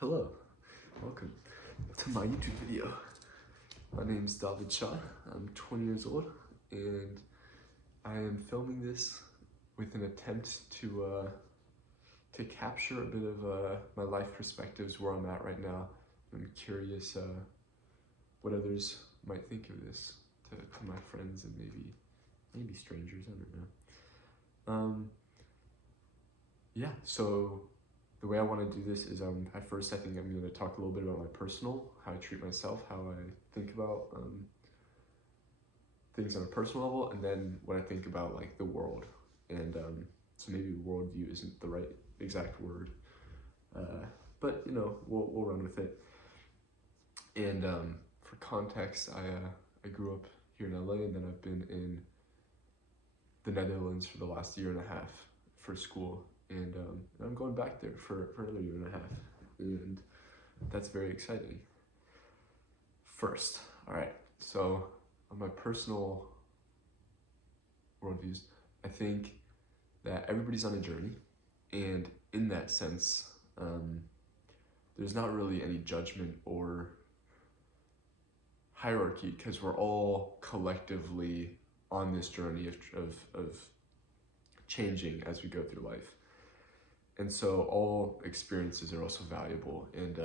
Hello, welcome to my YouTube video. My name's David Shah. I'm 20 years old and I am filming this with an attempt to capture a bit of my life perspectives, where I'm at right now. I'm curious what others might think of this, to my friends and maybe strangers, I don't know. Yeah, so the way I want to do this is at first I think I'm going to talk a little bit about my personal, how I treat myself, how I think about things on a personal level, and then what I think about like the world. And so maybe worldview isn't the right exact word, but you know, we'll run with it. And for context, I grew up here in LA, and then I've been in the Netherlands for the last year and a half for school. And I'm going back there for another year and a half, and that's very exciting. First, all right, so on my personal worldviews, I think that everybody's on a journey, and in that sense, there's not really any judgment or hierarchy, because we're all collectively on this journey of changing as we go through life. And so all experiences are also valuable, and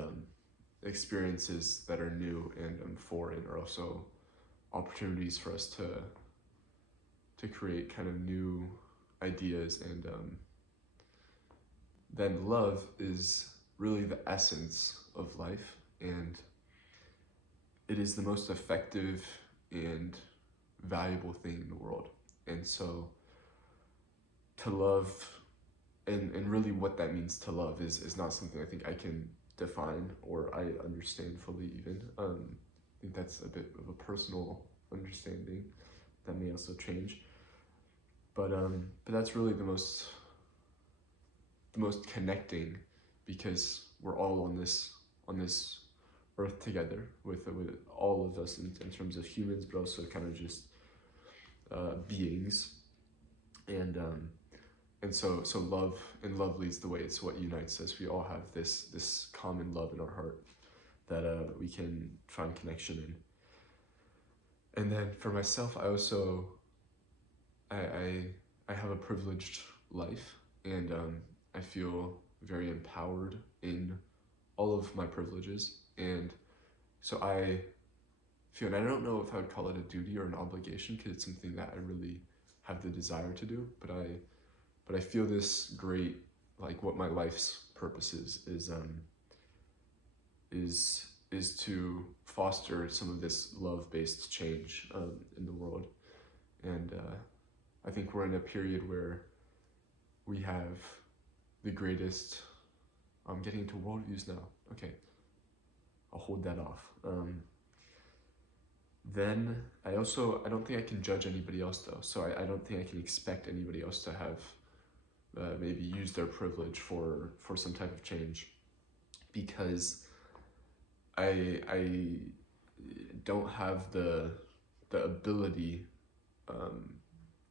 experiences that are new and foreign are also opportunities for us to create kind of new ideas. And then love is really the essence of life, and it is the most effective and valuable thing in the world. And so to love, and really what that means to love is not something I think I can define or I understand fully even. I think that's a bit of a personal understanding that may also change. But that's really the most connecting, because we're all on this earth together with all of us in terms of humans, but also kind of just beings. And so love leads the way. It's what unites us. We all have this common love in our heart that we can find connection in. And then for myself, I also I have a privileged life, and I feel very empowered in all of my privileges. And so I feel, and I don't know if I would call it a duty or an obligation, because it's something that I really have the desire to do, but I feel this great, like what my life's purpose is to foster some of this love-based change in the world. And I think we're in a period where we have the greatest, I'm getting into worldviews now. Okay, I'll hold that off. Then I don't think I can judge anybody else though. So I don't think I can expect anybody else to have maybe use their privilege for some type of change, because I don't have the ability,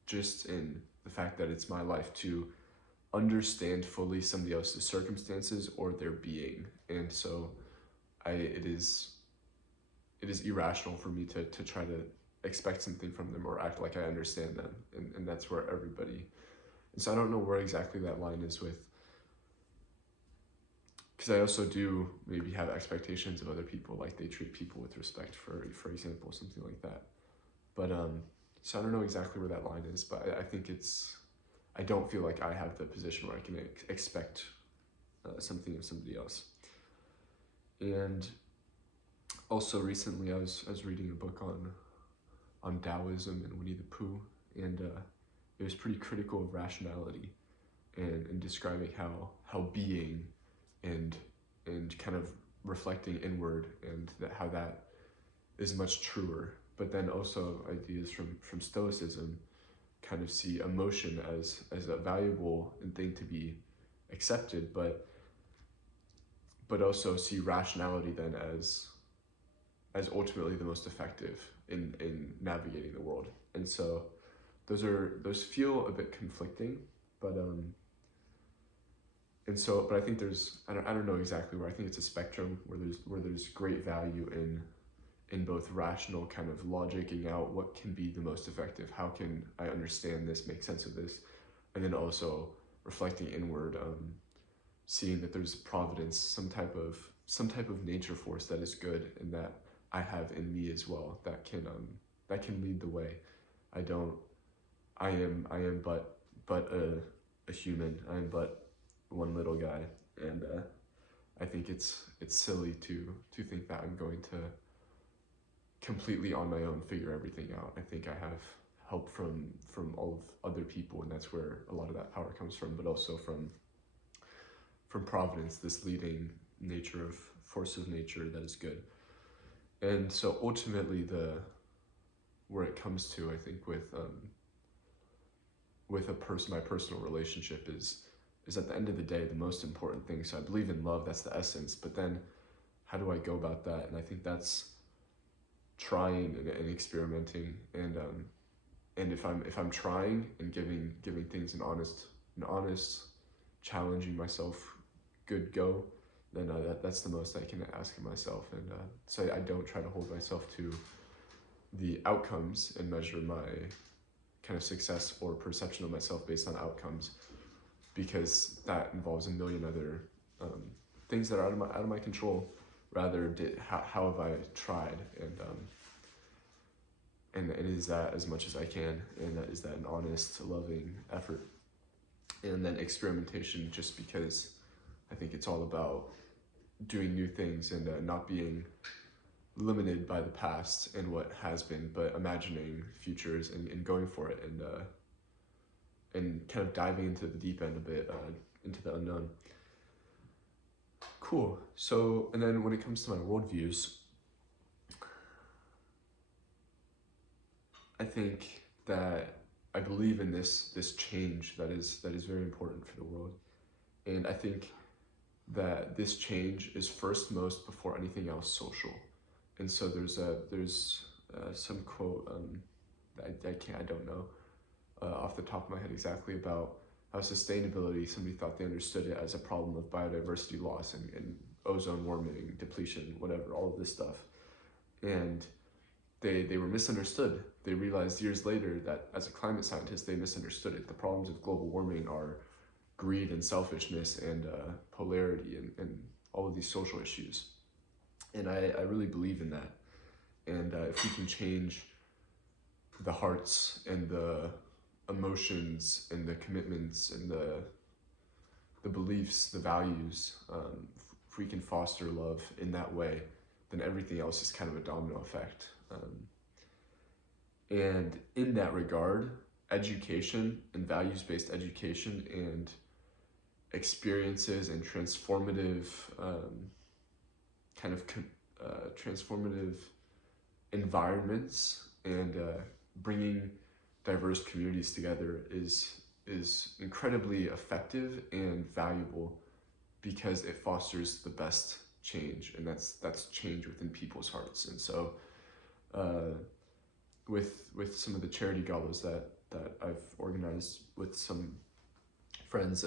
just in the fact that it's my life, to understand fully somebody else's circumstances or their being. And so it is irrational for me to try to expect something from them or act like I understand them, and that's where everybody. And so I don't know where exactly that line is with, because I also do maybe have expectations of other people, like they treat people with respect, for example, something like that. But so I don't know exactly where that line is, but I think I don't feel like I have the position where I can expect something of somebody else. And also recently I was reading a book on Taoism and Winnie the Pooh, and it was pretty critical of rationality and describing how being and kind of reflecting inward, and how that is much truer. But then also ideas from Stoicism kind of see emotion as a valuable thing to be accepted, but also see rationality then as ultimately the most effective in navigating the world. And so those feel a bit conflicting, but And so, but I think I don't know exactly where. I think it's a spectrum where there's great value in both rational kind of logicking out what can be the most effective, how can I understand this, make sense of this, and then also reflecting inward, seeing that there's providence, some type of nature force that is good and that I have in me as well, that can lead the way. I don't I am but a human. I am but one little guy, and I think it's silly to think that I'm going to completely on my own figure everything out. I think I have help from all of other people, and that's where a lot of that power comes from, but also from providence, this leading nature of force of nature that is good. And so ultimately where it comes to, I think, with my personal relationship is at the end of the day the most important thing. So I believe in love, that's the essence, but then how do I go about that? And I think that's trying and experimenting, and if I'm trying and giving things an honest challenging myself good go, then that's the most I can ask of myself. And so I don't try to hold myself to the outcomes and measure my kind of success or perception of myself based on outcomes, because that involves a million other things that are out of my control. Rather, how have I tried, and is that as much as I can, and is that an honest, loving effort, and then experimentation, just because I think it's all about doing new things and not being limited by the past and what has been, but imagining futures and going for it, and kind of diving into the deep end a bit, into the unknown. Cool. So, and then when it comes to my worldviews, I think that I believe in this change that is very important for the world, and I think that this change is first, most before anything else, social. And so there's some quote I don't know off the top of my head exactly about how sustainability, somebody thought they understood it as a problem of biodiversity loss and ozone warming, depletion, whatever, all of this stuff. And they were misunderstood. They realized years later that as a climate scientist, they misunderstood it. The problems of global warming are greed and selfishness and polarity and all of these social issues. And I really believe in that. And if we can change the hearts and the emotions and the commitments and the beliefs, the values, if we can foster love in that way, then everything else is kind of a domino effect. And in that regard, education and values-based education and experiences and transformative transformative environments and bringing diverse communities together is incredibly effective and valuable, because it fosters the best change, and that's change within people's hearts. And so with some of the charity galas that I've organized with some friends,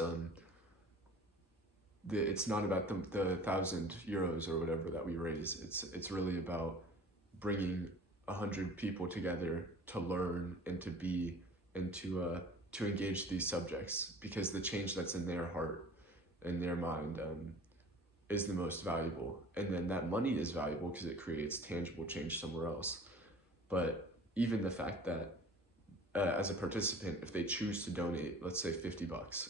it's not about the 1,000 euros or whatever that we raise. It's really about bringing 100 people together to learn and to be and to engage these subjects, because the change that's in their heart and their mind is the most valuable. And then that money is valuable because it creates tangible change somewhere else. But even the fact that as a participant, if they choose to donate, let's say $50,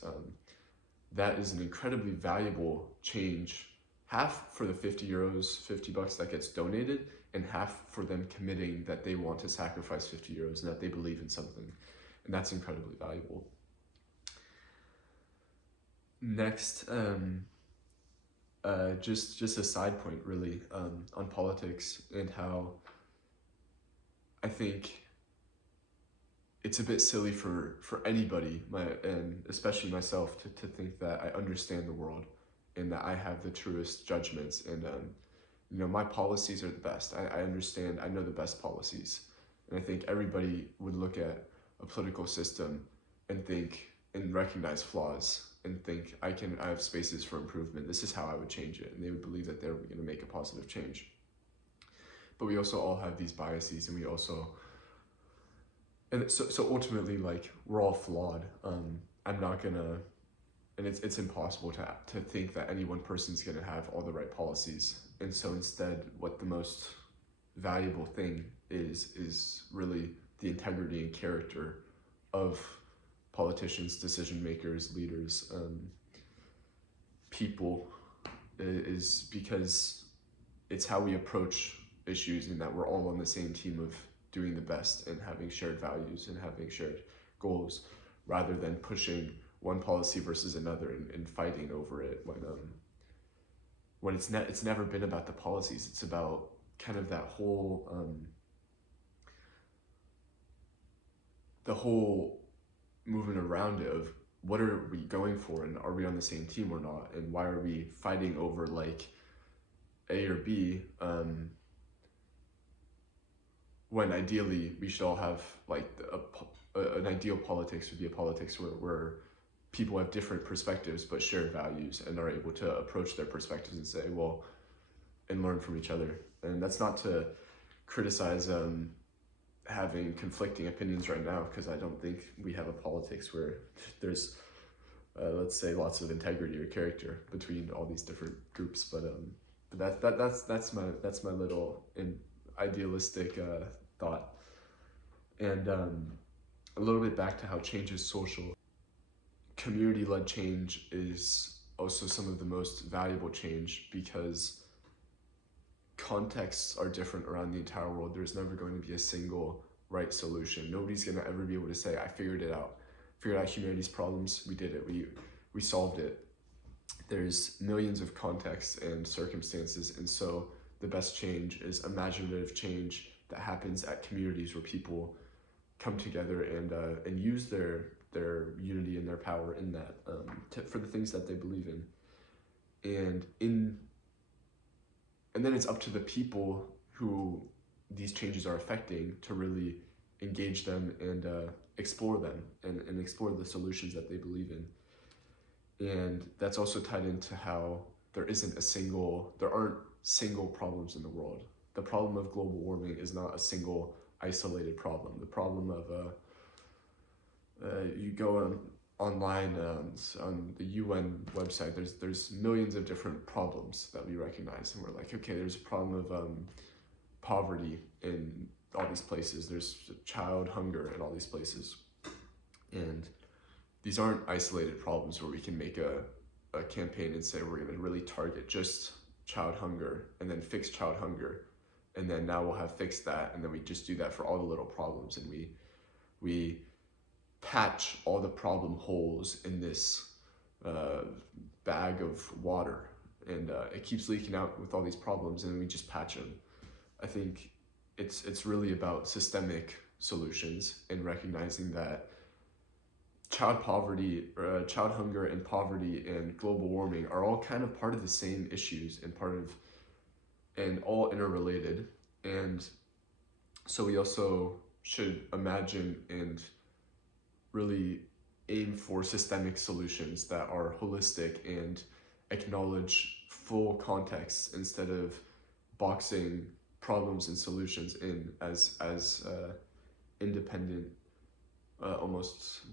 that is an incredibly valuable change, half for the 50 euros, $50 that gets donated, and half for them committing that they want to sacrifice 50 euros and that they believe in something. And that's incredibly valuable. Next, just a side point really, on politics and how I think it's a bit silly for anybody, and especially myself, to think that I understand the world and that I have the truest judgments, and my policies are the best. I understand, I know the best policies, and I think everybody would look at a political system and think and recognize flaws and think I have spaces for improvement. This is how I would change it, and they would believe that they're going to make a positive change. But we also all have these biases, and we also, and so ultimately, like, we're all flawed. I'm not gonna, and it's impossible to think that any one person's gonna have all the right policies. And so instead, what the most valuable thing is really the integrity and character of politicians, decision makers, leaders, people, is because it's how we approach issues, and that we're all on the same team of doing the best and having shared values and having shared goals, rather than pushing one policy versus another and fighting over it when it's never been about the policies. It's about kind of that whole the whole movement around it of what are we going for, and are we on the same team or not, and why are we fighting over like A or B, when ideally we should all have like an ideal politics would be a politics where people have different perspectives but shared values and are able to approach their perspectives and say, well, and learn from each other. And that's not to criticize having conflicting opinions right now, because I don't think we have a politics where there's let's say lots of integrity or character between all these different groups. But that's my little idealistic thought. And a little bit back to how change is social. Community-led change is also some of the most valuable change, because contexts are different around the entire world. There's never going to be a single right solution. Nobody's going to ever be able to say, I figured it out. Figured out humanity's problems, we did it, we solved it. There's millions of contexts and circumstances, and so the best change is imaginative change that happens at communities where people come together and use their unity and their power in that for the things that they believe in. And then it's up to the people who these changes are affecting to really engage them and explore them and explore the solutions that they believe in. And that's also tied into how there aren't single problems in the world. The problem of global warming is not a single isolated problem. The problem of you go online on the UN website, there's millions of different problems that we recognize, and we're like, okay, there's a problem of poverty in all these places, there's child hunger in all these places, and these aren't isolated problems where we can make a campaign and say we're going to really target just child hunger and then fix child hunger, and then now we'll have fixed that, and then we just do that for all the little problems, and we patch all the problem holes in this bag of water, and it keeps leaking out with all these problems, and we just patch them. I think it's really about systemic solutions and recognizing that child poverty, child hunger and poverty and global warming are all kind of part of the same issues and all interrelated. And so we also should imagine and really aim for systemic solutions that are holistic and acknowledge full context, instead of boxing problems and solutions in as independent, almost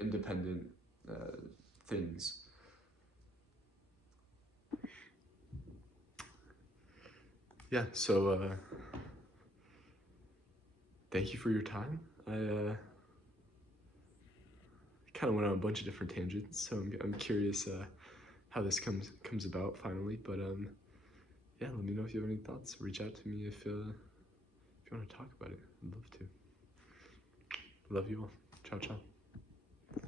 independent things. Yeah, so thank you for your time. I kind of went on a bunch of different tangents, so I'm curious how this comes about finally. But yeah, let me know if you have any thoughts. Reach out to me if you want to talk about it. I'd love to. Love you all. Ciao, ciao.